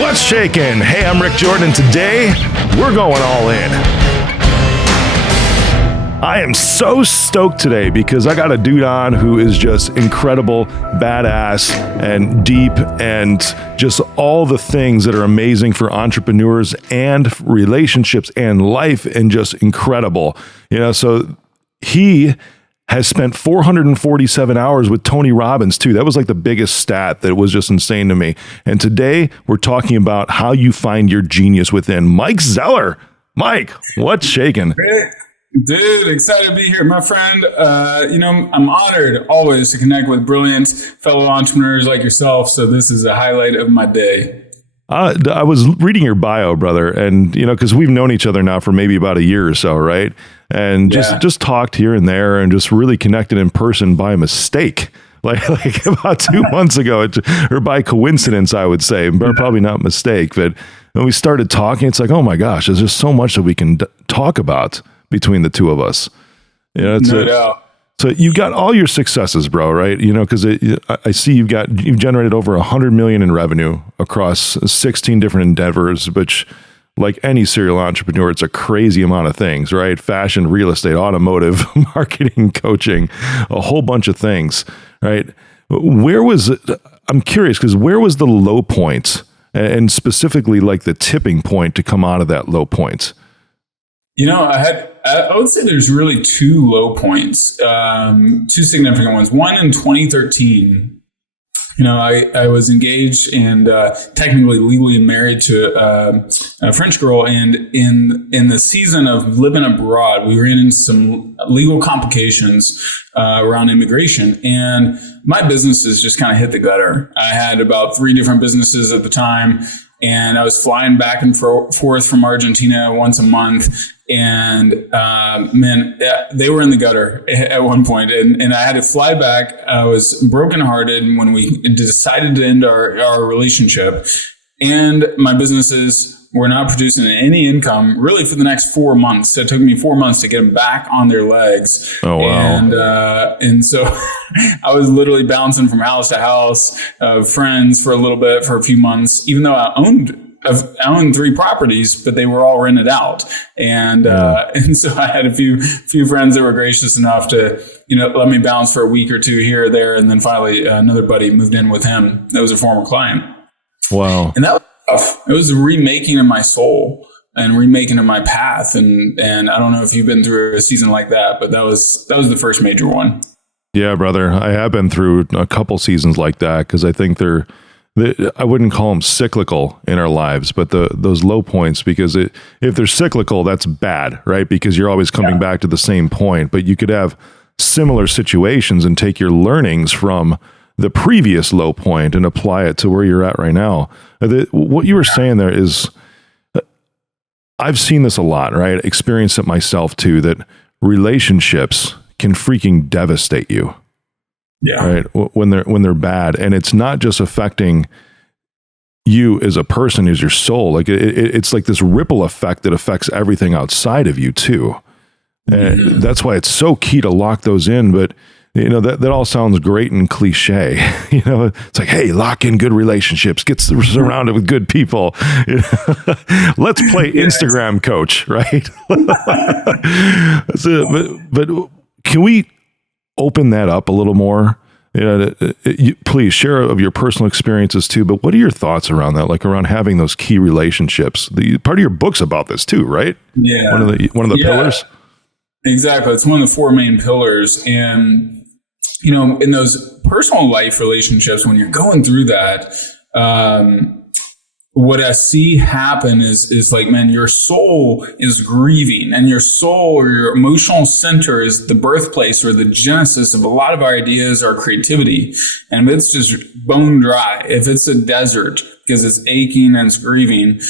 What's shakin'? Hey, I'm Rick Jordan. Today, we're going all in. I am so stoked today because I got a dude on who is just incredible, badass, and deep, and just all the things that are amazing for entrepreneurs and relationships and life, and just incredible. So he has spent 447 hours with Tony Robbins too. That was like the biggest stat that was just insane to me. And today we're talking about how you find your genius within. Mike Zeller. Mike, what's shaking? Dude, excited to be here, my friend. I'm honored always to connect with brilliant fellow entrepreneurs like yourself. So this is a highlight of my day. I was reading your bio, brother, and because we've known each other now for maybe about a year or so, right? And just talked here and there, and just really connected in person by mistake, like about 2 months ago, or by coincidence, I would say, probably not mistake. But when we started talking, it's like, oh my gosh, there's just so much that we can talk about between the two of us. No doubt. So you've got all your successes, bro, right? Because I see you've generated over 100 million in revenue across 16 different endeavors, which, like any serial entrepreneur, it's a crazy amount of things, right? Fashion, real estate, automotive, marketing, coaching, a whole bunch of things, right? I'm curious, because where was the low point, and specifically like the tipping point to come out of that low point? I would say there's really two low points, two significant ones. One in 2013, I was engaged and technically legally married to a French girl. And in the season of living abroad, we ran into some legal complications around immigration. And my businesses just kind of hit the gutter. I had about 3 different businesses at the time. And I was flying back and forth from Argentina once a month. And they were in the gutter at one point. And I had to fly back. I was brokenhearted when we decided to end our relationship. And my businesses were not producing any income really for the next 4 months. So it took me 4 months to get them back on their legs. Oh, wow. And so I was literally bouncing from house to house of friends for a little bit, for a few months, even though I owned 3 properties, but they were all rented out. And so I had a few friends that were gracious enough to, let me bounce for a week or 2 here or there. And then finally another buddy moved in with him. That was a former client. Wow. And that was tough. It was a remaking of my soul and remaking of my path. And I don't know if you've been through a season like that, but that was the first major one. Yeah, brother. I have been through a couple seasons like that, because I think I wouldn't call them cyclical in our lives, but those low points, because if they're cyclical, that's bad, right? Because you're always coming back to the same point. But you could have similar situations and take your learnings from the previous low point and apply it to where you're at right now. What you were saying there is, I've seen this a lot, right? Experienced it myself too, that relationships can freaking devastate you. Yeah. Right. When they're bad, and it's not just affecting you as a person, as your soul. Like it's like this ripple effect that affects everything outside of you too. And that's why it's so key to lock those in. But that all sounds great and cliche. It's like, hey, lock in good relationships, get surrounded with good people. Let's play Instagram coach, right? But can we open that up a little more? Please share of your personal experiences too. But what are your thoughts around that? Like around having those key relationships. Part of your book's about this too, right? Yeah. One of the pillars. Exactly. It's one of the 4 main pillars. And in those personal life relationships, when you're going through that, what I see happen is like, man, your soul is grieving, and your soul or your emotional center is the birthplace or the genesis of a lot of our ideas, our creativity. And if it's just bone dry, if it's a desert because it's aching and it's grieving,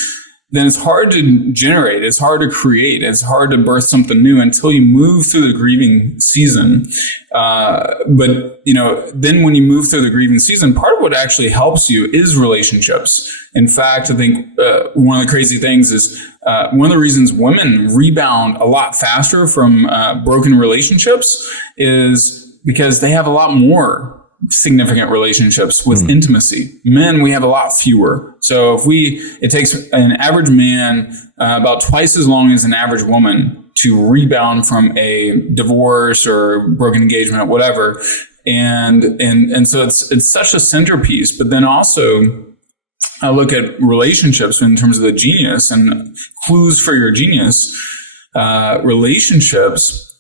then it's hard to generate. It's hard to create. It's hard to birth something new until you move through the grieving season. But then when you move through the grieving season, part of what actually helps you is relationships. In fact, I think one of the crazy things is one of the reasons women rebound a lot faster from broken relationships is because they have a lot more significant relationships with intimacy. Men, we have a lot fewer. So it takes an average man about twice as long as an average woman to rebound from a divorce or broken engagement, whatever. And so it's such a centerpiece. But then also I look at relationships in terms of the genius and clues for your genius. Relationships,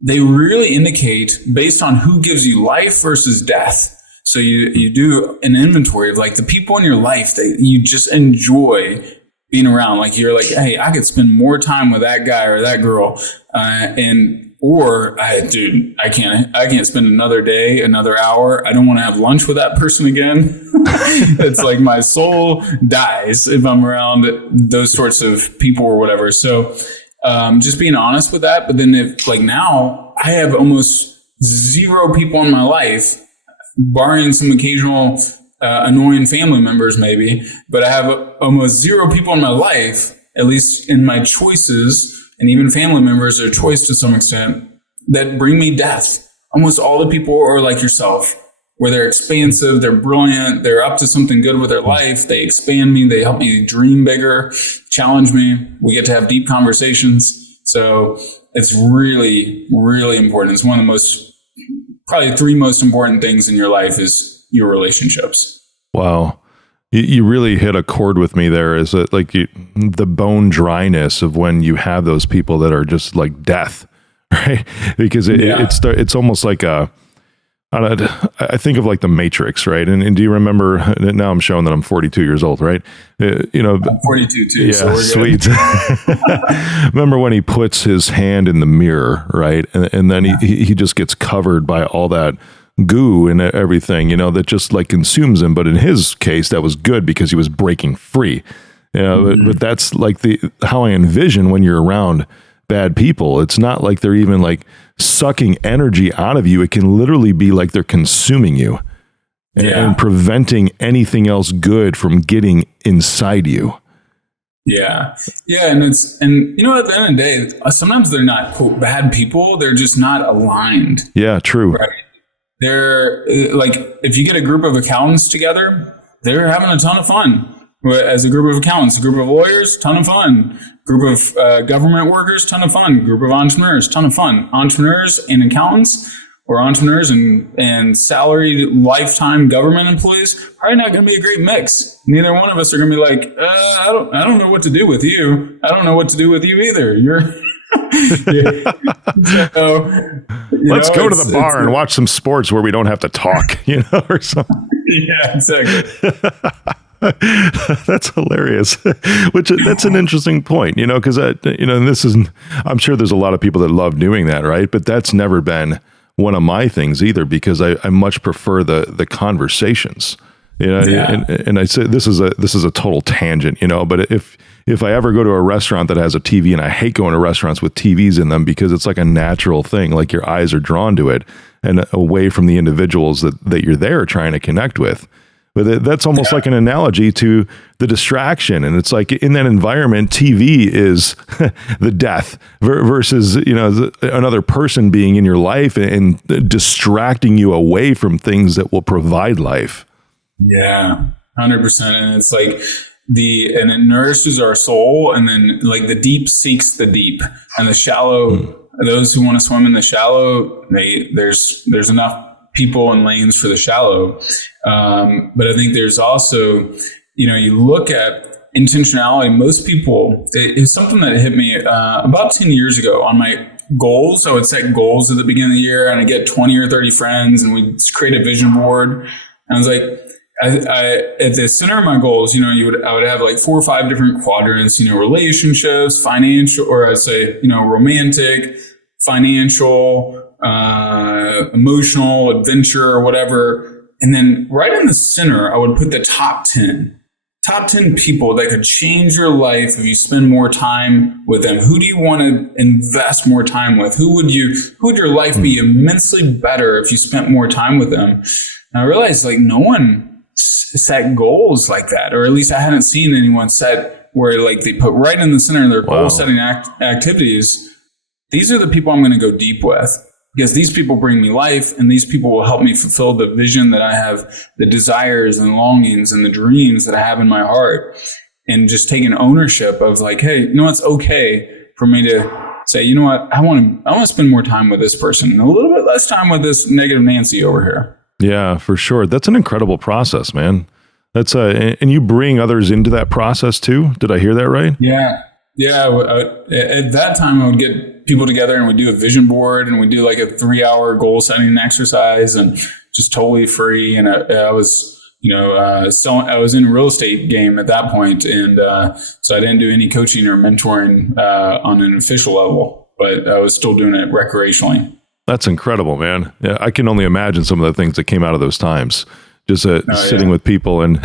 they really indicate based on who gives you life versus death. So you do an inventory of like the people in your life that you just enjoy being around. Like you're like, hey, I could spend more time with that guy or that girl. I can't spend another day, another hour. I don't want to have lunch with that person again. It's like my soul dies if I'm around those sorts of people or whatever. So just being honest with that. But then if like now I have almost zero people in my life, barring some occasional annoying family members maybe, but I have almost zero people in my life, at least in my choices, and even family members are choice to some extent, that bring me death. Almost all the people are like yourself, where they're expansive, they're brilliant, they're up to something good with their life, they expand me, they help me dream bigger, challenge me, we get to have deep conversations. So it's really, really important. It's one of the probably three most important things in your life is your relationships. Wow. You really hit a chord with me there. Is it like the bone dryness of when you have those people that are just like death, right? Because it's almost like I think of like the Matrix, right? And do you remember, now I'm showing that I'm 42 years old, right? I'm 42 too. Yeah, so we're sweet. Remember when he puts his hand in the mirror, right? And then he just gets covered by all that goo and everything, that just like consumes him. But in his case, that was good because he was breaking free. But that's like how I envision when you're around bad people. It's not like they're even like sucking energy out of you. It can literally be like they're consuming you and preventing anything else good from getting inside you. Yeah. Yeah. And at the end of the day, sometimes they're not quote bad people. They're just not aligned. Yeah, true. Right. They're like, if you get a group of accountants together, they're having a ton of fun. As a group of accountants, a group of lawyers, ton of fun. Group of government workers, ton of fun. Group of entrepreneurs, ton of fun. Entrepreneurs and accountants, or entrepreneurs and salaried lifetime government employees, probably not going to be a great mix. Neither one of us are going to be like, I don't know what to do with you. I don't know what to do with you either. Let's go to the bar and watch some sports where we don't have to talk, or something. Yeah, exactly. That's hilarious. That's an interesting point, because and I'm sure there's a lot of people that love doing that, right? But that's never been one of my things either, because I much prefer the conversations, and I say this is a total tangent, but if I ever go to a restaurant that has a TV, and I hate going to restaurants with TVs in them because it's like a natural thing, like your eyes are drawn to it and away from the individuals that you're there trying to connect with. But that's almost like an analogy to the distraction. And it's like in that environment, TV is the death versus, another person being in your life and distracting you away from things that will provide life. Yeah, 100%. And it's like and it nourishes our soul. And then like the deep seeks the deep, and the shallow, those who want to swim in the shallow, there's enough people and lanes for the shallow. But I think there's also, you look at intentionality. Most people, it's something that hit me about 10 years ago on my goals. I would set goals at the beginning of the year, and I get 20 or 30 friends, and we create a vision board. And I was like, at the center of my goals, I would have like 4 or 5 different quadrants, relationships, financial, or I'd say, romantic, financial, emotional, adventure, or whatever. And then right in the center, I would put the top 10 people that could change your life if you spend more time with them. Who do you want to invest more time with? Who would your life be immensely better if you spent more time with them? And I realized like no one set goals like that, or at least I hadn't seen anyone set where like they put right in the center of their goal setting activities. These are the people I'm going to go deep with. because these people bring me life, and these people will help me fulfill the vision that I have, the desires and longings and the dreams that I have in my heart. And just taking ownership of like, hey, you know, it's okay for me to say, you know what, I want to spend more time with this person and a little bit less time with this negative Nancy over here. Yeah, for sure. That's an incredible process, man. That's and you bring others into that process too. Did I hear that right? Yeah. At that time, I would get people together and we'd do a vision board, and we'd do like a 3-hour goal setting exercise, and just totally free. And I was, I was in a real estate game at that point, and so I didn't do any coaching or mentoring on an official level, but I was still doing it recreationally. That's incredible, man. Yeah, I can only imagine some of the things that came out of those times. Just sitting with people, and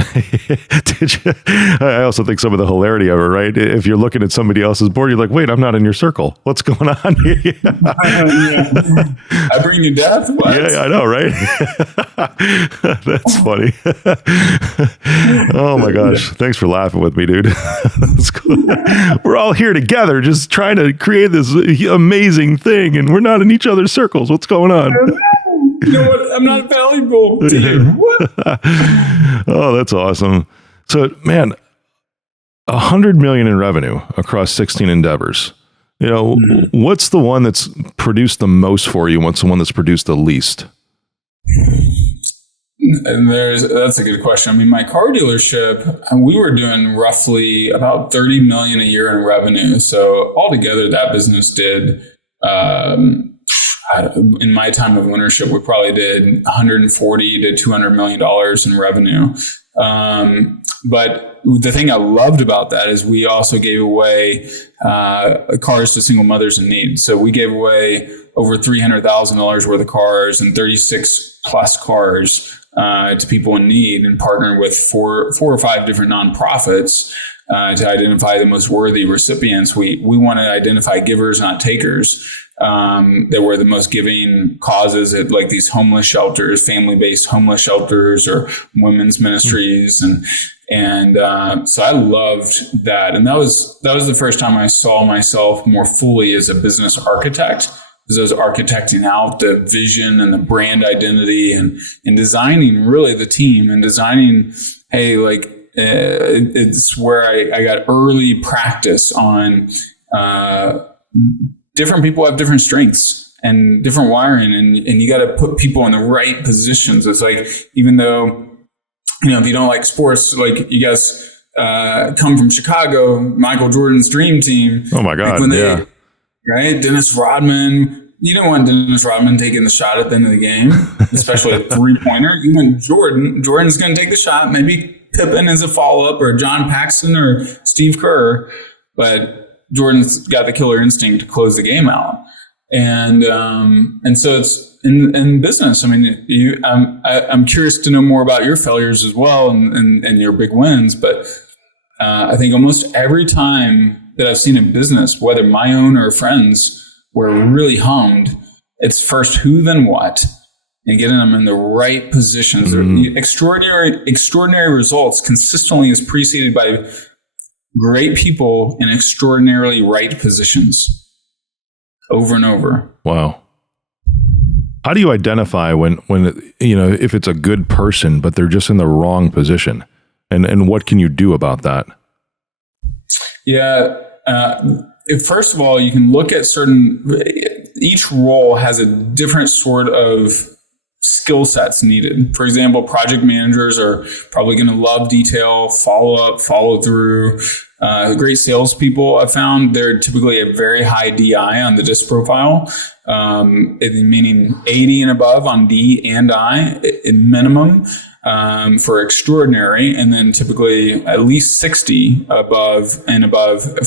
I also think some of the hilarity of it, right? If you're looking at somebody else's board, you're like, wait, I'm not in your circle. What's going on here? I bring you death? What? Yeah, I know, right? That's funny. Oh my gosh. Thanks for laughing with me, dude. That's cool. We're all here together just trying to create this amazing thing, and we're not in each other's circles. What's going on? You know what? I'm not valuable to you. What? Oh, that's awesome. So, man, $100 million in revenue across 16 endeavors. What's the one that's produced the most for you? What's the one that's produced the least? That's a good question. I mean, my car dealership, we were doing roughly about $30 million a year in revenue. So altogether, that business did. In my time of ownership, we probably did $140 to $200 million in revenue. But the thing I loved about that is we also gave away cars to single mothers in need. So we gave away over $300,000 worth of cars and 36 plus cars to people in need, and partnered with four or five different nonprofits to identify the most worthy recipients. We want to identify givers, not takers. That were the most giving causes at like these homeless shelters, family-based homeless shelters, or women's ministries. And so I loved that. And that was the first time I saw myself more fully as a business architect, because I was architecting out the vision and the brand identity, and designing really the team, and designing, hey, like, it's where I got early practice on, different people have different strengths and different wiring, and you got to put people in the right positions. It's like, even though, if you don't like sports, like you guys come from Chicago, Michael Jordan's dream team. Oh my God. Like right? Dennis Rodman. You don't want Dennis Rodman taking the shot at the end of the game, especially a 3-pointer. You want Jordan. Jordan's going to take the shot. Maybe Pippen as a follow-up, or John Paxson or Steve Kerr. But Jordan's got the killer instinct to close the game out. And so it's in business. I mean, I'm curious to know more about your failures as well, and your big wins. But I think almost every time that I've seen a business, whether my own or friends, where really hummed, it's first who, then what, and getting them in the right positions. Mm-hmm. Extraordinary results consistently is preceded by great people in extraordinarily right positions over and over. Wow. How do you identify when if it's a good person, but they're just in the wrong position, and what can you do about that? Yeah. First of all, you can look at each role has a different sort of skill sets needed. For example, project managers are probably going to love detail, follow up, follow through. Great salespeople, I've found, they're typically a very high DI on the DISC profile, meaning 80 and above on D and I minimum for extraordinary, and then typically at least 60 above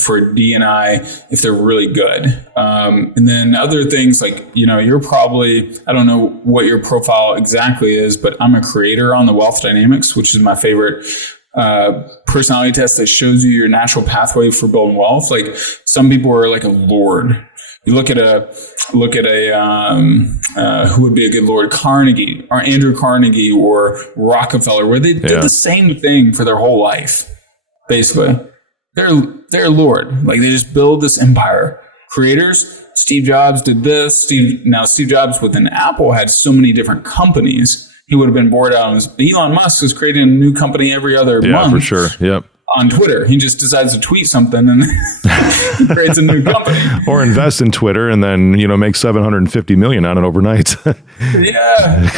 for D and I if they're really good. And then other things like, you're probably, I don't know what your profile exactly is, but I'm a creator on the Wealth Dynamics, which is my favorite personality test that shows you your natural pathway for building wealth. Like, some people are like a lord. You look at a who would be a good lord, Carnegie or Andrew Carnegie or Rockefeller, where they did the same thing for their whole life. Basically, they're a lord. Like, they just build this empire, creators. Steve Jobs did this. Steve Jobs within Apple had so many different companies. He would have been bored out. Elon Musk is creating a new company every other month. Yeah, for sure. Yep. On Twitter, he just decides to tweet something and he creates a new company. Or invest in Twitter and then, make 750 million on it overnight. yeah,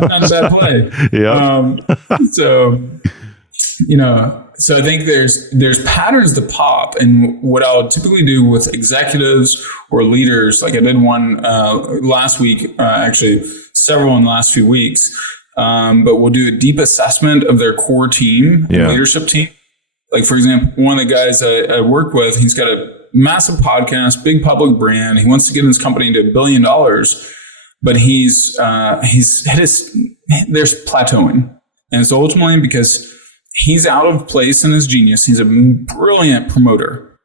not a bad play. Yeah. So I think there's patterns that pop, and what I'll typically do with executives or leaders, like I did one last week, actually several in the last few weeks, but we'll do a deep assessment of their core team, leadership team. Like, for example, one of the guys I work with, he's got a massive podcast, big public brand. He wants to get his company to $1 billion, but there's plateauing. And it's ultimately because he's out of place in his genius. He's a brilliant promoter,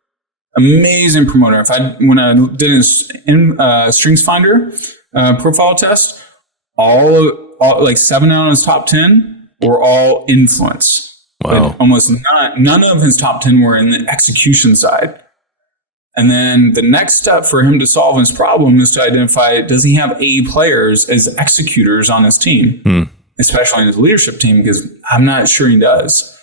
amazing promoter. When I did his Strengths Finder profile test, all like 7 out of his top 10 were all influence. Wow. But almost none of his top 10 were in the execution side. And then the next step for him to solve his problem is to identify, does he have A players as executors on his team, especially in his leadership team? Because I'm not sure he does.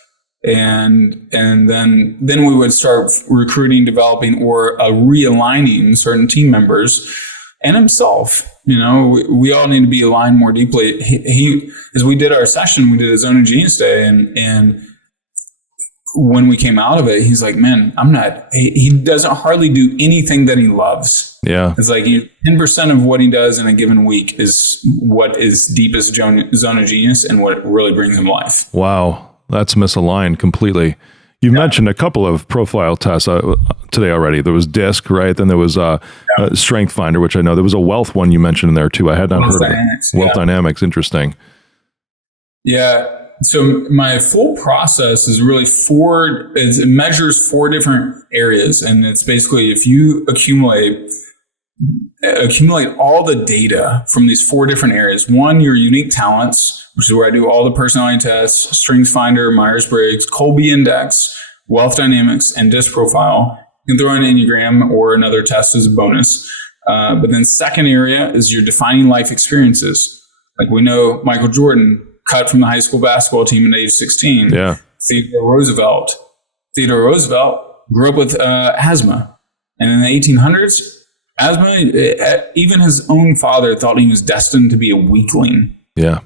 And then we would start recruiting, developing, or realigning certain team members and himself. We all need to be aligned more deeply. He as we did our session, we did a Zone of Genius Day, and when we came out of it, he's like, man, he doesn't hardly do anything that he loves. Yeah. It's like 10% of what he does in a given week is what is deepest zone of genius and what really brings him life. Wow. That's misaligned completely. You've mentioned a couple of profile tests today already. There was DISC, right? Then there was Strength Finder, which I know. There was a wealth one you mentioned in there too. I had not heard of it. Wealth Dynamics. Interesting. Yeah. So my full process is really it measures 4 different areas. And it's basically, if you accumulate all the data from these 4 different areas. 1, your unique talents, which is where I do all the personality tests, Strengths Finder, Myers-Briggs, Kolbe Index, Wealth Dynamics, and DISC Profile. You can throw in an Enneagram or another test as a bonus. But then second area is your defining life experiences. Like we know Michael Jordan cut from the high school basketball team at age 16. Yeah. Theodore Roosevelt grew up with asthma. And in the 1800s, asthma, even his own father thought he was destined to be a weakling. Yeah.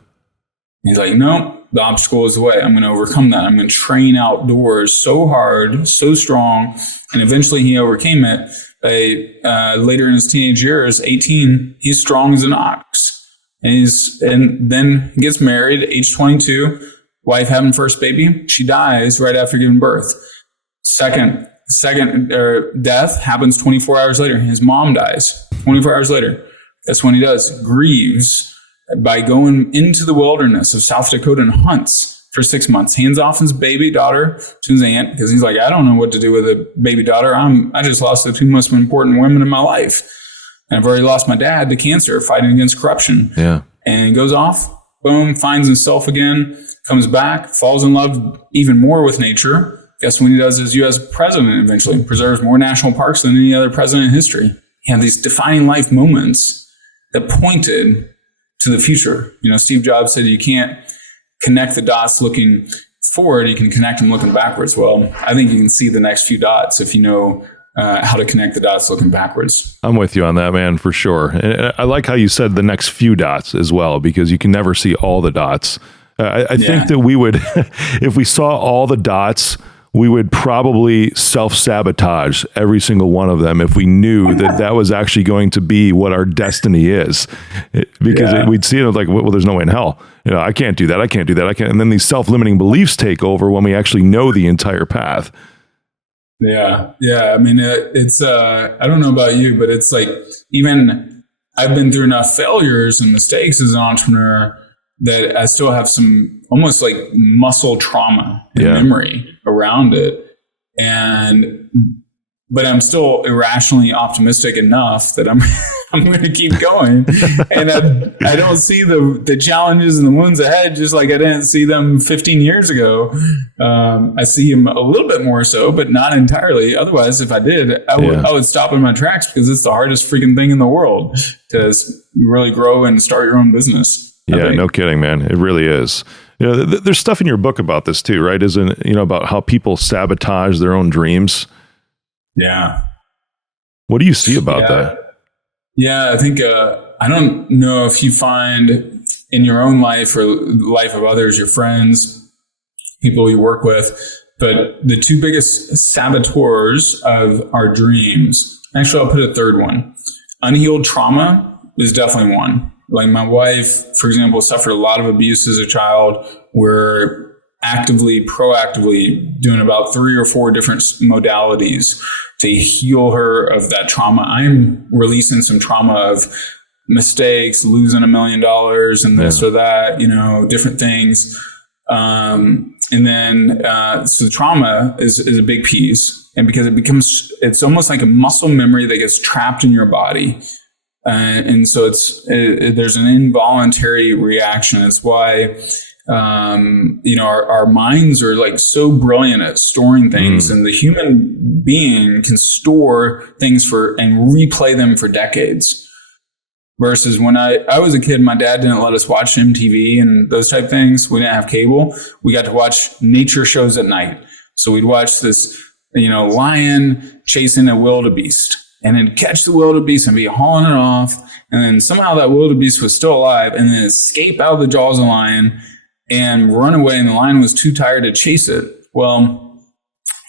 He's like, no, the obstacle is the way. I'm going to overcome that. I'm going to train outdoors so hard, so strong. And eventually he overcame it. Later in his teenage years, 18, he's strong as an ox. And then gets married at age 22, wife having first baby. She dies right after giving birth. Second death happens 24 hours later. His mom dies 24 hours later. That's when he grieves by going into the wilderness of South Dakota and hunts for 6 months. Hands off his baby daughter to his aunt because he's like, I don't know what to do with a baby daughter. I just lost the 2 most important women in my life. And I've already lost my dad to cancer, fighting against corruption. Yeah. And goes off, boom, finds himself again, comes back, falls in love even more with nature. Guess what he does as U.S. president eventually? Preserves more national parks than any other president in history. He had these defining life moments that pointed to the future. Steve Jobs said you can't connect the dots looking forward, you can connect them looking backwards. Well, I think you can see the next few dots if you know how to connect the dots looking backwards. I'm with you on that, man, for sure. And I like how you said the next few dots as well, because you can never see all the dots. I think that we would, if we saw all the dots, we would probably self-sabotage every single one of them if we knew that was actually going to be what our destiny is. Because we'd see it like, well, there's no way in hell. I can't do that. I can't do that. I can't. And then these self-limiting beliefs take over when we actually know the entire path. Yeah. I mean, it's, I don't know about you, but it's like, even I've been through enough failures and mistakes as an entrepreneur that I still have some almost like muscle trauma and memory around it. And but I'm still irrationally optimistic enough that I'm I'm going to keep going. And I don't see the challenges and the wounds ahead, just like I didn't see them 15 years ago. I see them a little bit more so, but not entirely. Otherwise, if I did, I would stop in my tracks, because it's the hardest freaking thing in the world to really grow and start your own business. Yeah, no kidding, man. It really is. There's stuff in your book about this too, right? Isn't it, about how people sabotage their own dreams? Yeah. What do you see about that? Yeah, I think, I don't know if you find in your own life or life of others, your friends, people you work with, but the two biggest saboteurs of our dreams, actually, I'll put a third one. Unhealed trauma is definitely one. Like my wife, for example, suffered a lot of abuse as a child. We're proactively doing about 3 or 4 different modalities to heal her of that trauma. I'm releasing some trauma of mistakes, losing $1 million and this or that, different things. And then, so the trauma is a big piece. And because it's almost like a muscle memory that gets trapped in your body. And so there's an involuntary reaction. It's why, our minds are like so brilliant at storing things, and the human being can store things and replay them for decades. Versus when I was a kid, my dad didn't let us watch MTV and those type things. We didn't have cable. We got to watch nature shows at night. So we'd watch this, lion chasing a wildebeest, and then catch the wildebeest and be hauling it off. And then somehow that wildebeest was still alive, and then escape out of the jaws of the lion and run away, and the lion was too tired to chase it. Well,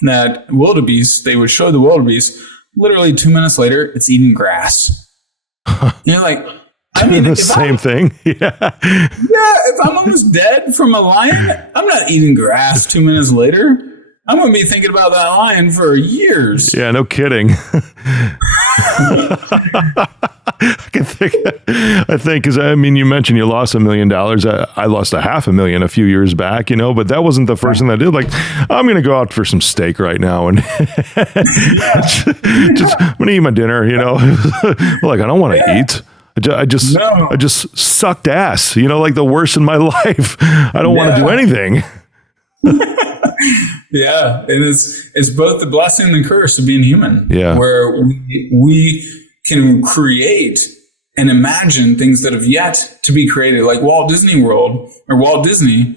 that wildebeest, they would show the wildebeest, literally 2 minutes later, it's eating grass. And you're like, the same thing. Yeah. If I'm almost dead from a lion, I'm not eating grass 2 minutes later. I'm going to be thinking about that lion for years. Yeah, no kidding. I think, because you mentioned you lost $1 million. I lost $500,000 a few years back, but that wasn't the first thing I did. Like, I'm going to go out for some steak right now and just I'm going to eat my dinner, like, I don't want to eat. I just sucked ass, like the worst in my life. I don't want to do anything. Yeah. And it's both the blessing and the curse of being human. Yeah. Where we can create and imagine things that have yet to be created. Like Walt Disney World, or Walt Disney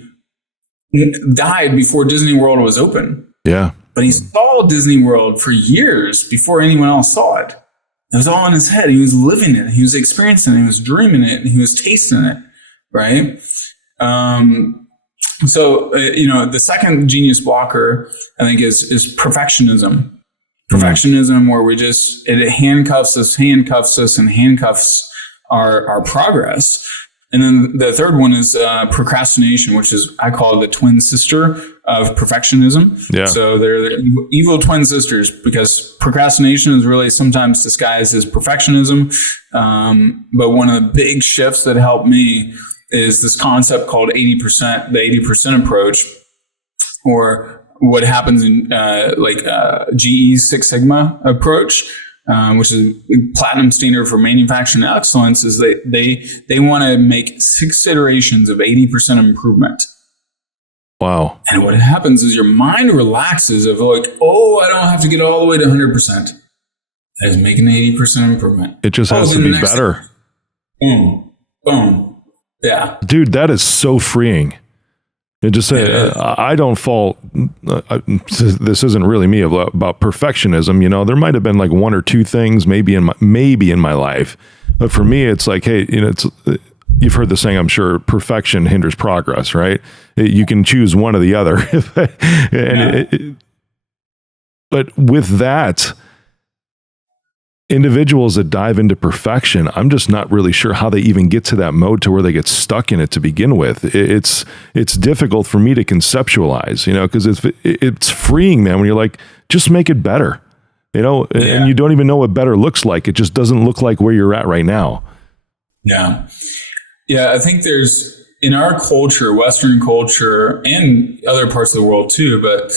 died before Disney World was open. Yeah. But he saw Disney World for years before anyone else saw it. It was all in his head. He was living it. He was experiencing it. He was dreaming it. And he was tasting it. Right. So, the second genius blocker, I think, is perfectionism. Perfectionism, where it handcuffs us and handcuffs our progress. And then the third one is procrastination, which is, I call it the twin sister of perfectionism. Yeah. So they're evil twin sisters, because procrastination is really sometimes disguised as perfectionism. But one of the big shifts that helped me is this concept called 80%, the 80% approach, or what happens in GE's Six Sigma approach, which is platinum standard for manufacturing excellence, is they want to make 6 iterations of 80% improvement. Wow. And what happens is your mind relaxes of like, I don't have to get all the way to 100%. I just make an 80% improvement. It just has to be better. Boom. Boom. Yeah. Dude, that is so freeing. It just I don't fault, this isn't really me, about perfectionism. There might have been like 1 or 2 things maybe in my life, but for me, it's like, hey, you've heard the saying, I'm sure, perfection hinders progress, right? You can choose one or the other. But with that, individuals that dive into perfection, I'm just not really sure how they even get to that mode to where they get stuck in it to begin with. It's difficult for me to conceptualize, because it's freeing, man, when you're like, just make it better, and you don't even know what better looks like. It just doesn't look like where you're at right now. Yeah. Yeah. I think there's, in our culture, Western culture, and other parts of the world too, but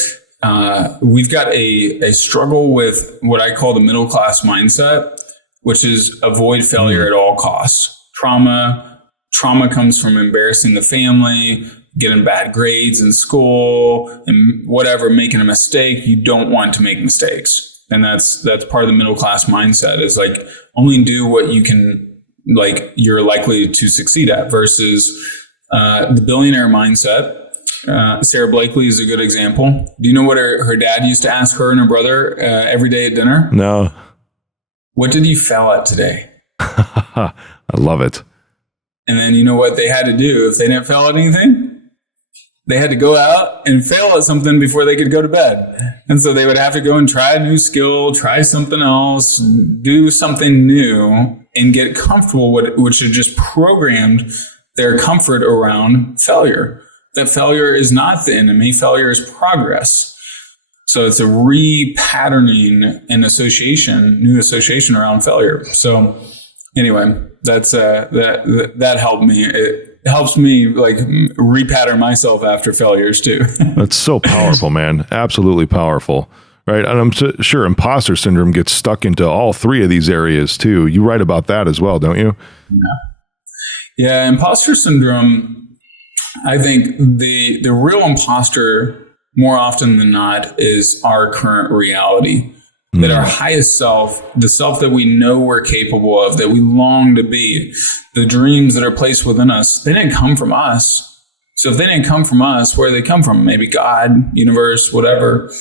we've got a struggle with what I call the middle class mindset, which is avoid failure at all costs. Trauma comes from embarrassing the family, getting bad grades in school, and whatever, making a mistake. You don't want to make mistakes. And that's part of the middle class mindset, is like only do what you can, like you're likely to succeed at, versus the billionaire mindset. Sarah Blakely is a good example. Do you know what her dad used to ask her and her brother every day at dinner? No. What did you fail at today? I love it. And then you know what they had to do if they didn't fail at anything? They had to go out and fail at something before they could go to bed. And so they would have to go and try a new skill, try something else, do something new, and get comfortable with it, which had just programmed their comfort around failure. That failure is not the enemy. Failure is progress. So it's a repatterning and new association around failure. So anyway, that's that helped me. It helps me like repattern myself after failures too. That's so powerful, man. Absolutely powerful. Right. And I'm sure imposter syndrome gets stuck into all three of these areas too. You write about that as well, don't you? Yeah. Imposter syndrome. I think the real imposter, more often than not, is our current reality. That our highest self, the self that we know we're capable of, that we long to be, the dreams that are placed within us, they didn't come from us. So if they didn't come from us, where did they come from? Maybe God, universe, whatever.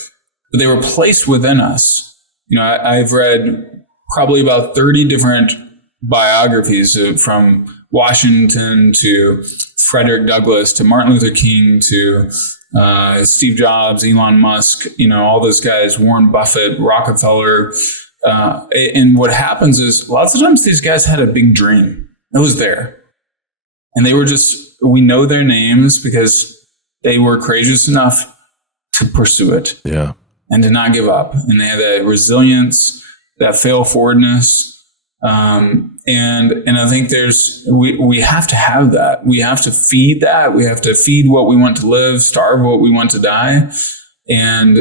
But they were placed within us. You know, I've read probably about 30 different biographies from Washington to Frederick Douglass to Martin Luther King to Steve Jobs, Elon Musk, you know, all those guys, Warren Buffett, Rockefeller. And what happens is lots of times these guys had a big dream. It was there. And they were we know their names because they were courageous enough to pursue it. Yeah. And to not give up. And they had that resilience, that fail forwardness. And I think we have to have that. We have to feed that. We have to feed what we want to live, starve what we want to die, and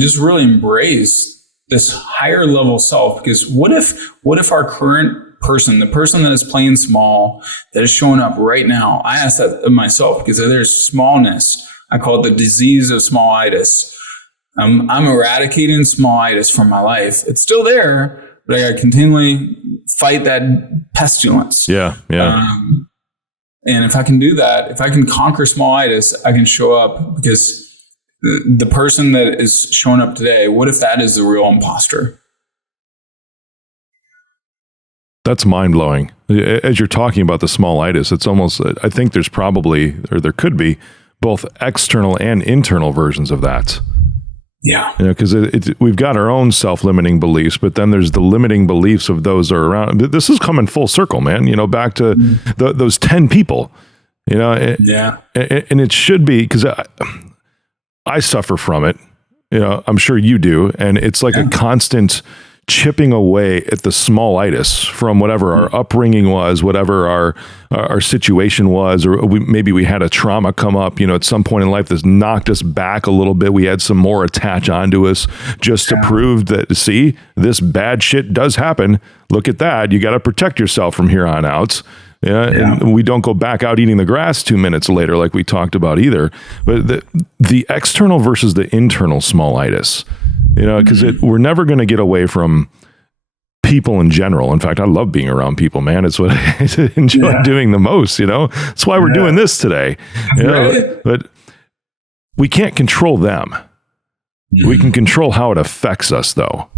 just really embrace this higher level self. Because what if our current person, the person that is playing small, that is showing up right now, I ask that of myself because there's smallness. I call it the disease of smallitis. I'm eradicating smallitis from my life. It's still there, but I got to continually fight that pestilence. Yeah. And if I can do that, if I can conquer smallitis, I can show up, because the person that is showing up today, what if that is the real imposter? That's mind blowing. As you're talking about the smallitis, it's almost, I think there's probably, or there could be, both external and internal versions of that. Yeah. You know, because we've got our own self-limiting beliefs, but then there's the limiting beliefs of those that are around. This is coming full circle, man. You know, back to those 10 people, you know, and it should be, because I suffer from it. You know, I'm sure you do. And it's like a constant chipping away at the smallitis from whatever our upbringing was, whatever our situation was, or maybe we had a trauma come up, you know, at some point in life that's knocked us back a little bit. We had some more attach onto us just to prove that, see, this bad shit does happen. Look at that. You got to protect yourself from here on out. Yeah. And we don't go back out eating the grass 2 minutes later, like we talked about either. But the external versus the internal smallitis, you know, because we're never going to get away from people in general. In fact, I love being around people, man. It's what I enjoy doing the most, you know. That's why we're doing this today. You know? But we can't control them. We can control how it affects us, though.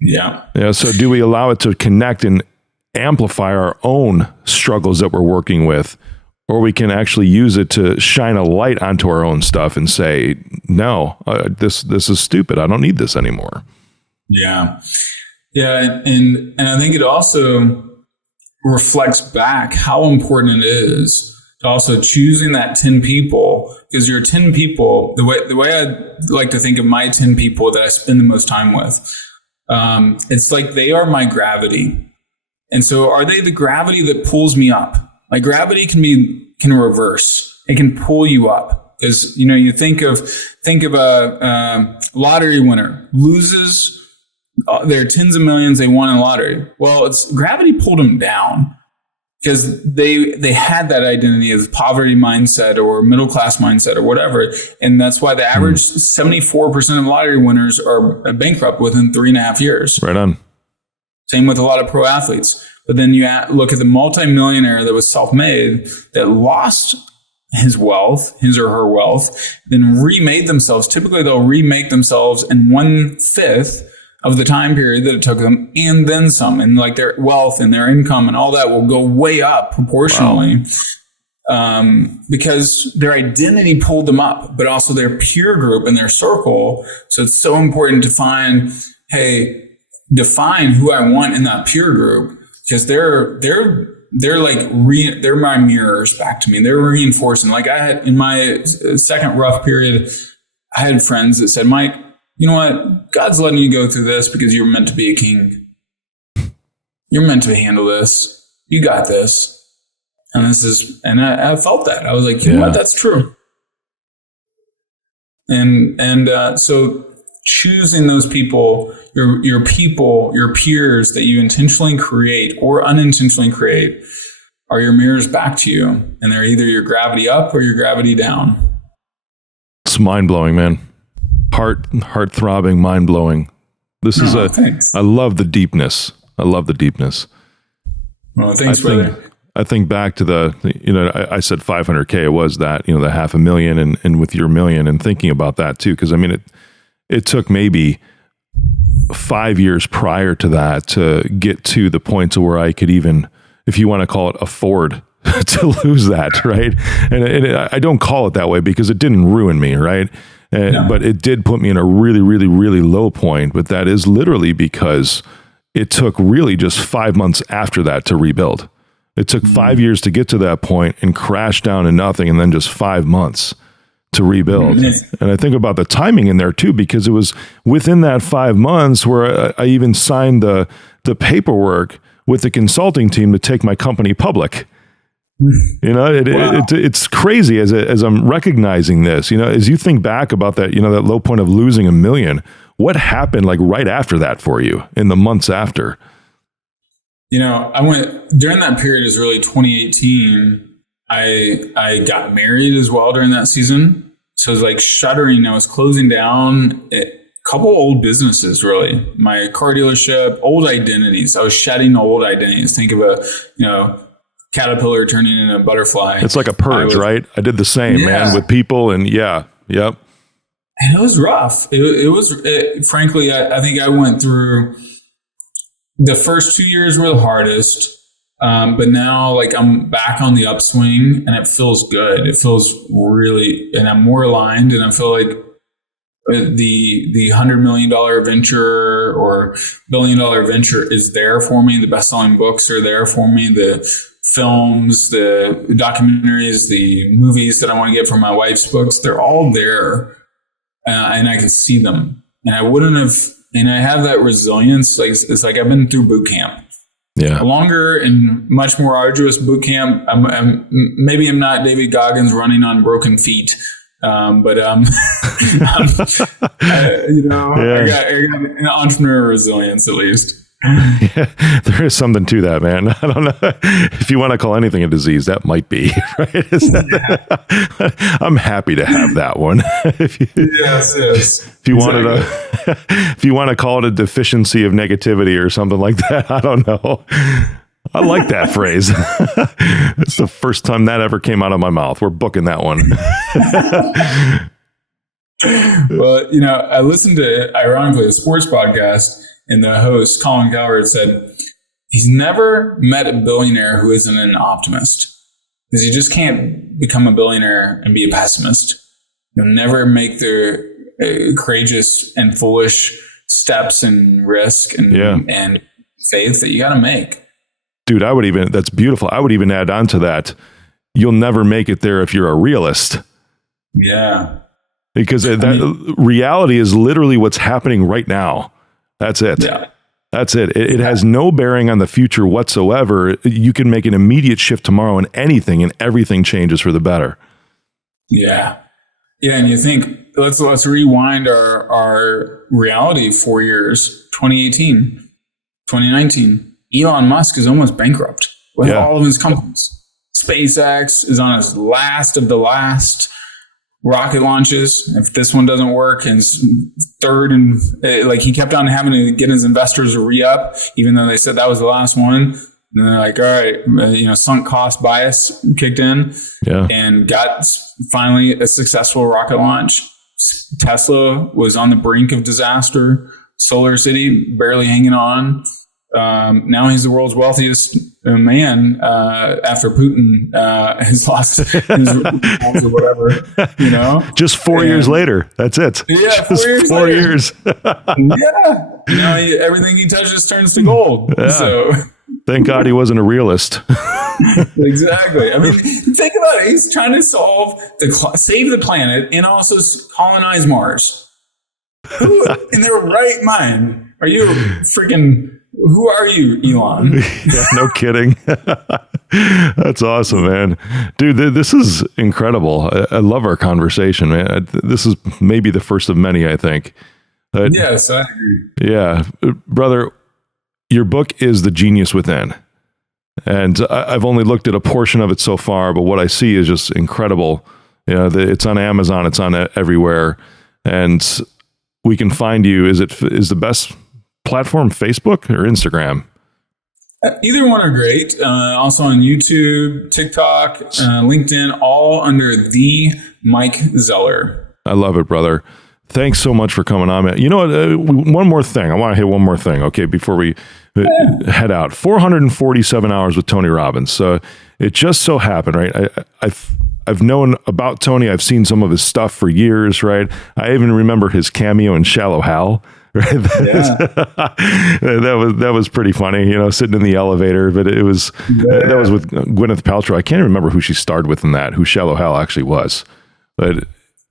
Yeah. Yeah. So do we allow it to connect and amplify our own struggles that we're working with, or we can actually use it to shine a light onto our own stuff and say, no, this is stupid. I don't need this anymore. Yeah. Yeah. And I think it also reflects back how important it is to also choosing that 10 people, because your 10 people, the way I like to think of my 10 people that I spend the most time with, it's like they are my gravity. And so are they the gravity that pulls me up? Like gravity can reverse. It can pull you up. is, you think of a lottery winner loses their tens of millions they won in lottery. Well, it's gravity pulled them down because they had that identity of poverty mindset or middle class mindset or whatever. And that's why the average 74% of lottery winners are bankrupt within 3.5 years. Right on. Same with a lot of pro athletes. But then you look at the multimillionaire that was self-made that lost his wealth, his or her wealth, then remade themselves. Typically, they'll remake themselves in 1/5 of the time period that it took them, and then some. And like their wealth and their income and all that will go way up proportionally. Wow. Because their identity pulled them up, but also their peer group and their circle. So it's so important to define who I want in that peer group, because they're my mirrors back to me. They're reinforcing. Like I had in my second rough period, I had friends that said, Mike, you know what? God's letting you go through this because you're meant to be a king. You're meant to handle this. You got this. And I felt that. I was like, you know what? That's true. And so choosing those people, your peers that you intentionally create or unintentionally create are your mirrors back to you. And they're either your gravity up or your gravity down. It's mind-blowing, man. Heart throbbing, mind-blowing. Thanks. I love the deepness. Well, thanks, brother. I think back to I said 500K. It was that, the $500,000 and with your million, and thinking about that too. Cause I mean, it took maybe 5 years prior to that to get to the point to where I could even, if you want to call it, afford to lose that. Right. And I don't call it that way because it didn't ruin me. Right. But it did put me in a really, really, really low point. But that is literally because it took really just 5 months after that to rebuild. It took 5 years to get to that point and crash down to nothing, and then just 5 months to rebuild. And I think about the timing in there too, because it was within that 5 months where I even signed the paperwork with the consulting team to take my company public. It's crazy as I'm recognizing this, as you think back about that, that low point of losing $1 million, what happened like right after that for you in the months after? I went during that period is really 2018. I got married as well during that season. So it was like shuttering. I was closing down a couple old businesses, really. My car dealership, old identities. I was shedding old identities. Think of a, caterpillar turning into a butterfly. It's like a purge, right? I did the same, man, with people and yep. And it was rough. Frankly, I think I went through the first 2 years were the hardest. But now like I'm back on the upswing and it feels good. It feels really, and I'm more aligned, and I feel like the $100 million venture or $1 billion venture is there for me. The best-selling books are there for me. The films, the documentaries, the movies that I want to get from my wife's books, they're all there. And I can see them. And I wouldn't have, and I have that resilience. Like it's like I've been through boot camp. A longer and much more arduous boot camp. Maybe I'm not David Goggins running on broken feet. I got an entrepreneur resilience at least. Yeah, there is something to that, man. I don't know if you want to call anything a disease, that might be, right? I'm happy to have that one. If you want to call it a deficiency of negativity or something like that, I don't know. I like that phrase. It's the first time that ever came out of my mouth. We're booking that one. Well, I listened to, ironically, a sports podcast, and the host, Colin Cowherd, said he's never met a billionaire who isn't an optimist, because you just can't become a billionaire and be a pessimist. You'll never make the courageous and foolish steps and risk and faith that you got to make. Dude, that's beautiful. I would even add on to that. You'll never make it there if you're a realist. Yeah. Because reality is literally what's happening right now. That's it. Yeah. That's it. It has no bearing on the future whatsoever. You can make an immediate shift tomorrow and anything and everything changes for the better. Yeah. Yeah, and you think let's rewind our reality 4 years, 2018, 2019. Elon Musk is almost bankrupt with all of his companies. SpaceX is on his last of the last rocket launches. If this one doesn't work, his third, and like he kept on having to get his investors to re-up, even though they said that was the last one. And they're like, all right, sunk cost bias kicked in and got finally a successful rocket launch. Tesla was on the brink of disaster. Solar City barely hanging on. Now he's the world's wealthiest man after Putin has lost his or whatever, Just 4 years later. That's it. Yeah, just 4 years. Everything he touches turns to gold. Yeah. So thank God he wasn't a realist. Exactly. I mean, think about it. He's trying to save the planet and also colonize Mars. Who in their right mind are you freaking... Who are you, Elon? Yeah, no kidding. That's awesome, man. Dude, this is incredible. I love our conversation, man. This is maybe the first of many, I think. Yes, I agree. Yeah. Brother, your book is The Genius Within. And I've only looked at a portion of it so far, but what I see is just incredible. It's on Amazon. It's on everywhere. And we can find you. Is the best platform Facebook or Instagram? Either one are great. Also on YouTube, TikTok, LinkedIn, all under the Mike Zeller. I love it, brother. Thanks so much for coming on, man. You know what? One more thing. I want to hit one more thing, okay, before we head out. 447 hours with Tony Robbins. So it just so happened, right? I've known about Tony. I've seen some of his stuff for years, right? I even remember his cameo in Shallow Hal. Right? That was pretty funny, sitting in the elevator. But that was with Gwyneth Paltrow. I can't even remember who she starred with in that, who Shallow Hal actually was. But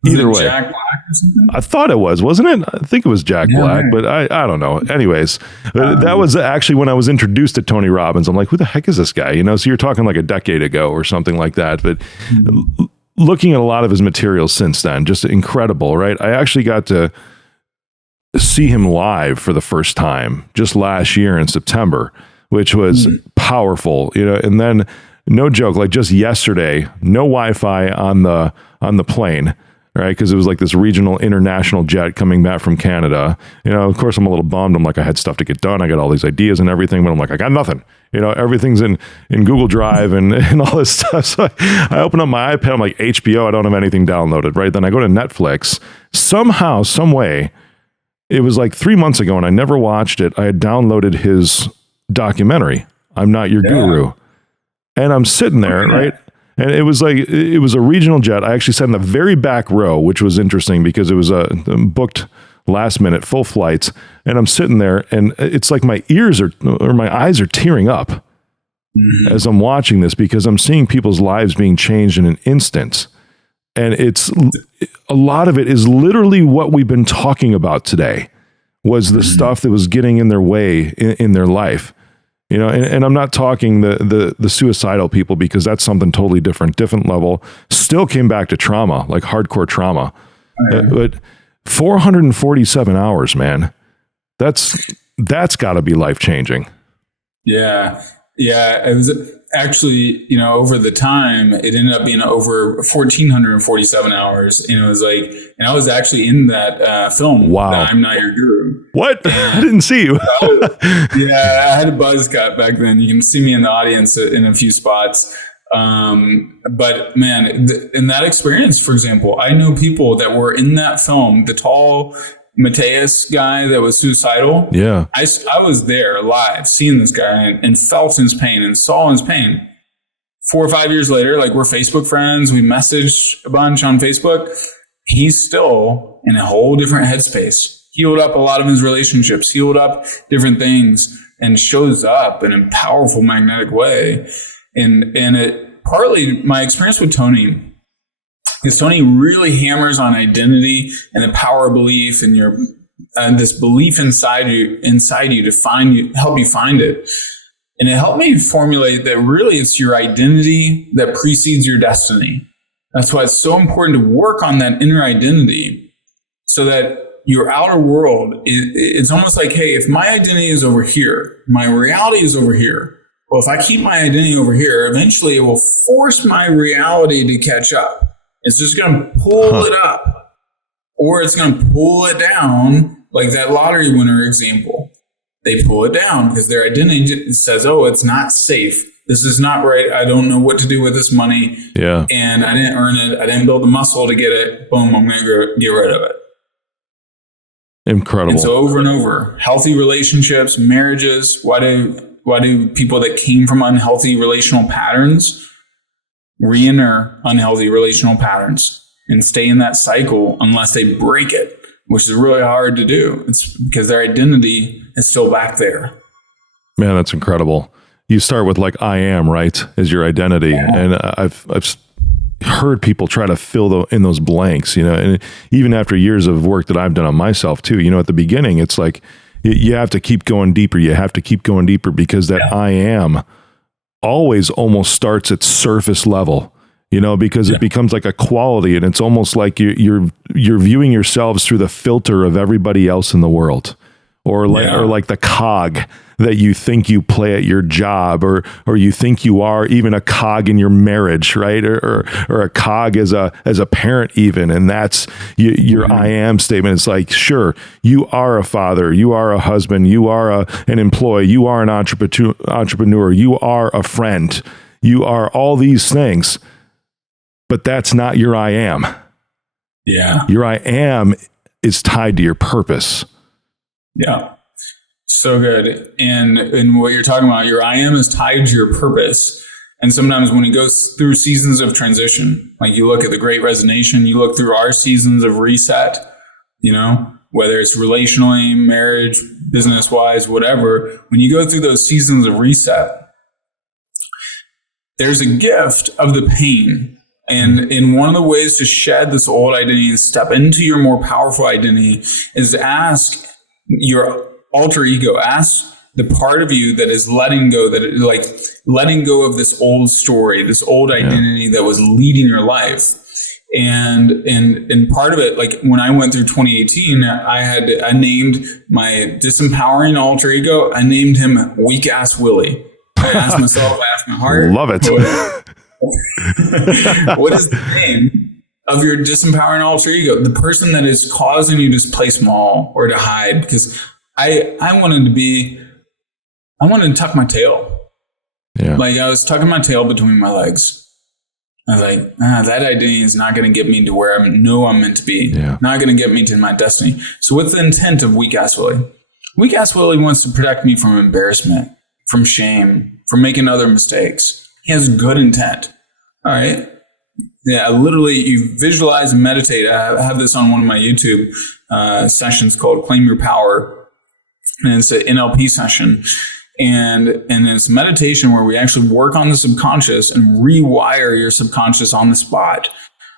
either way, Jack Black or something? I thought it was, wasn't it? I think it was Jack Black, but I don't know. Anyways, that was actually when I was introduced to Tony Robbins. I'm like, who the heck is this guy? So you're talking like a decade ago or something like that. But looking at a lot of his materials since then, just incredible, right? I actually got to see him live for the first time just last year in September, which was powerful, and then no joke, like just yesterday, no Wi-Fi on the plane, right? Because it was like this regional international jet coming back from Canada. Of course I'm a little bummed. I'm like, I had stuff to get done. I got all these ideas and everything, but I'm like, I got nothing. Everything's in Google Drive and all this stuff. So I open up my iPad. I'm like, HBO, I don't have anything downloaded, right? Then I go to Netflix. Somehow, some way, it was like 3 months ago and I never watched it. I had downloaded his documentary, I'm Not Your Guru. And I'm sitting there, right? And it was a regional jet. I actually sat in the very back row, which was interesting because it was booked last minute, full flights. And I'm sitting there and it's like my eyes are tearing up as I'm watching this because I'm seeing people's lives being changed in an instant. And a lot of it is literally what we've been talking about today was the stuff that was getting in their way in their life, and I'm not talking the suicidal people because that's something totally different level. Still came back to trauma, like hardcore trauma, but 447 hours, man, that's gotta be life changing. Yeah. It was actually, over the time, it ended up being over 1,447 hours. It was like, and I was actually in that film. Wow. I'm Not Your Guru. What? I didn't see you. I had a buzz cut back then. You can see me in the audience in a few spots. But man, in that experience, for example, I know people that were in that film, the tall Mateus guy that was suicidal. Yeah. I was there live seeing this guy and felt his pain and saw his pain. 4 or 5 years later, like we're Facebook friends, we messaged a bunch on Facebook. He's still in a whole different headspace. Healed up a lot of his relationships, healed up different things, and shows up in a powerful magnetic way. And it partly my experience with Tony, because Tony really hammers on identity and the power of belief and your this belief inside you to help you find it. And it helped me formulate that really it's your identity that precedes your destiny. That's why it's so important to work on that inner identity so that your outer world, it's almost like, hey, if my identity is over here, my reality is over here. Well, if I keep my identity over here, eventually it will force my reality to catch up. It's just going to pull it up, or it's going to pull it down, like that lottery winner example. They pull it down because their identity says, oh, it's not safe. This is not right. I don't know what to do with this money. Yeah. And I didn't earn it. I didn't build the muscle to get it. Boom, I'm going to get rid of it. Incredible. And so over and over, healthy relationships, marriages, why do people that came from unhealthy relational patterns re-enter unhealthy relational patterns and stay in that cycle unless they break it, which is really hard to do. It's because their identity is still back there. Man, that's incredible. You start with like, I am, right, as your identity. Yeah. And I've heard people try to fill in those blanks, and even after years of work that I've done on myself too, at the beginning, it's like, you have to keep going deeper. You have to keep going deeper because that I am always almost starts at surface level, because it becomes like a quality, and it's almost like you're viewing yourselves through the filter of everybody else in the world, or like the cog that you think you play at your job, or you think you are even a cog in your marriage, right? Or a cog as a parent even. And that's your I am statement. It's like, sure, you are a father, you are a husband, you are an employee, you are an entrepreneur, you are a friend, you are all these things, but that's not your I am. Yeah. Your I am is tied to your purpose. Yeah. So good. And what you're talking about, your I am is tied to your purpose. And sometimes when it goes through seasons of transition, like you look at the Great Resignation, you look through our seasons of reset, whether it's relationally, marriage, business wise, whatever, when you go through those seasons of reset, there's a gift of the pain. And one of the ways to shed this old identity and step into your more powerful identity is to ask your alter ego, ask the part of you that is letting go of this old story, this old identity that was leading your life. And part of it, like when I went through 2018, I named my disempowering alter ego, I named him Weak Ass Willie. I asked myself, I asked my heart. Love it. What is the name of your disempowering alter ego? The person that is causing you to play small or to hide. Because I wanted to tuck my tail. Yeah. Like I was tucking my tail between my legs. I was like, that identity is not going to get me to where I know I'm meant to be. Yeah. Not going to get me to my destiny. So what's the intent of Weak Ass Willie? Weak Ass Willie wants to protect me from embarrassment, from shame, from making other mistakes. He has good intent. All right. Yeah, literally, you visualize and meditate. I have this on one of my YouTube sessions called Claim Your Power. And it's an NLP session. And it's meditation where we actually work on the subconscious and rewire your subconscious on the spot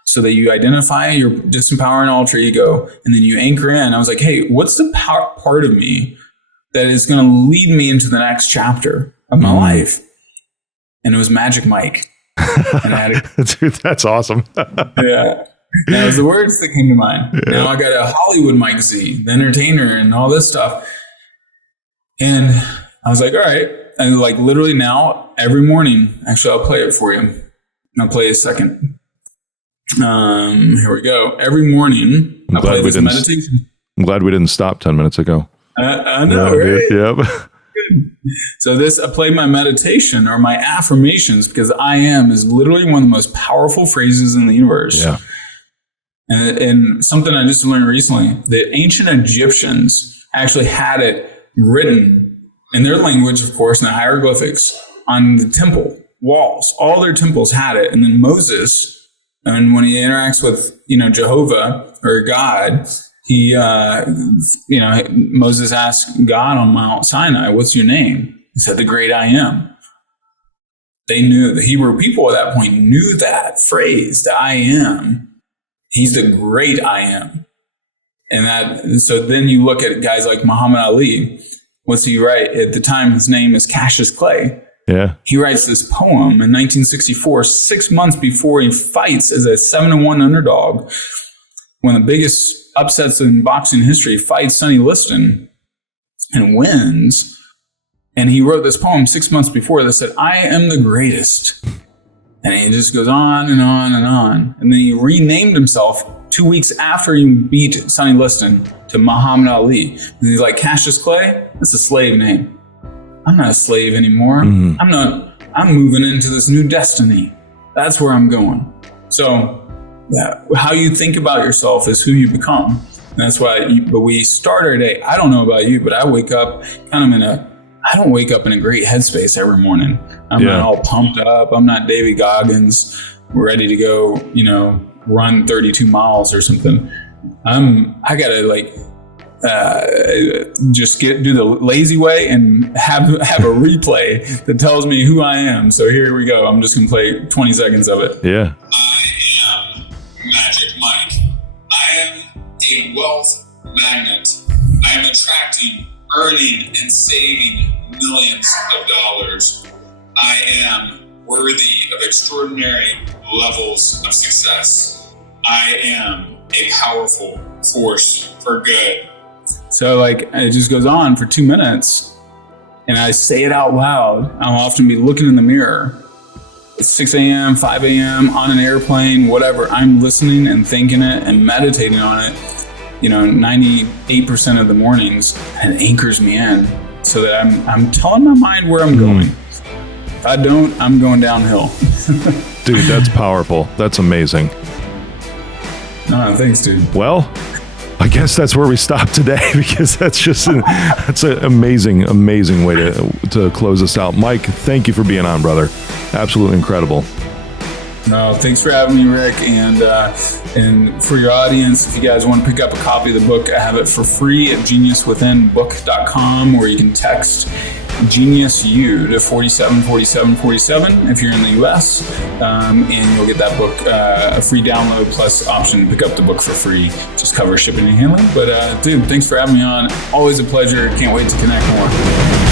so that you identify your disempowering alter ego and then you anchor in. I was like, hey, what's the part of me that is going to lead me into the next chapter of my life? And it was Magic Mike. And I had Dude, that's awesome. Yeah. That was the words that came to mind. Yeah. Now I got a Hollywood Mike Z, the entertainer and all this stuff. And I was like, all right. And like literally now, every morning, actually, I'll play it for you. I'll play a second. Here we go. Every morning, I'll play this meditation. I'm glad we didn't stop 10 minutes ago. I know, right? Yep. So I play my meditation or my affirmations because I am is literally one of the most powerful phrases in the universe. Yeah. And something I just learned recently, the ancient Egyptians actually had it written in their language, of course, in the hieroglyphics on the temple walls. All their temples had it. And then Moses, and when he interacts with, Jehovah or God, Moses asked God on Mount Sinai, what's your name? He said, the great I am. They knew, the Hebrew people at that point knew that phrase, the I am. He's the great I am. And so then you look at guys like Muhammad Ali. What's he write? At the time, his name is Cassius Clay. Yeah. He writes this poem in 1964, 6 months before he fights as a 7-1 underdog. One of the biggest upsets in boxing history, fights Sonny Liston and wins. And he wrote this poem 6 months before that said, "I am the greatest." And he just goes on and on and on. And then he renamed himself 2 weeks after he beat Sonny Liston to Muhammad Ali. And he's like, Cassius Clay, that's a slave name. I'm not a slave anymore. I'm moving into this new destiny. That's where I'm going. So how you think about yourself is who you become. And that's why, but we start our day. I don't know about you, but I wake up kind of I don't wake up in a great headspace every morning. I'm not all pumped up. I'm not Davy Goggins ready to go, run 32 miles or something. I gotta just do the lazy way and have a replay that tells me who I am. So here we go. I'm just gonna play 20 seconds of it. Yeah. I am Magic Mike. I am a wealth magnet. I am attracting, earning, and saving millions of dollars. I am worthy of extraordinary levels of success. I am a powerful force for good. So it just goes on for 2 minutes and I say it out loud. I'll often be looking in the mirror. It's 6 a.m., 5 a.m., on an airplane, whatever. I'm listening and thinking it and meditating on it, 98% of the mornings, and it anchors me in so that I'm telling my mind where I'm going. If I don't, I'm going downhill. Dude, that's powerful. That's amazing. No, thanks, dude. Well, I guess that's where we stop today because that's an amazing, amazing way to close this out. Mike, thank you for being on, brother. Absolutely incredible. No, thanks for having me, Rick. And for your audience, if you guys want to pick up a copy of the book, I have it for free at geniuswithinbook.com, or you can text Genius U to 474747 if you're in the US, and you'll get that book, a free download plus option to pick up the book for free. Just cover shipping and handling. But dude, thanks for having me on. Always a pleasure. Can't wait to connect more.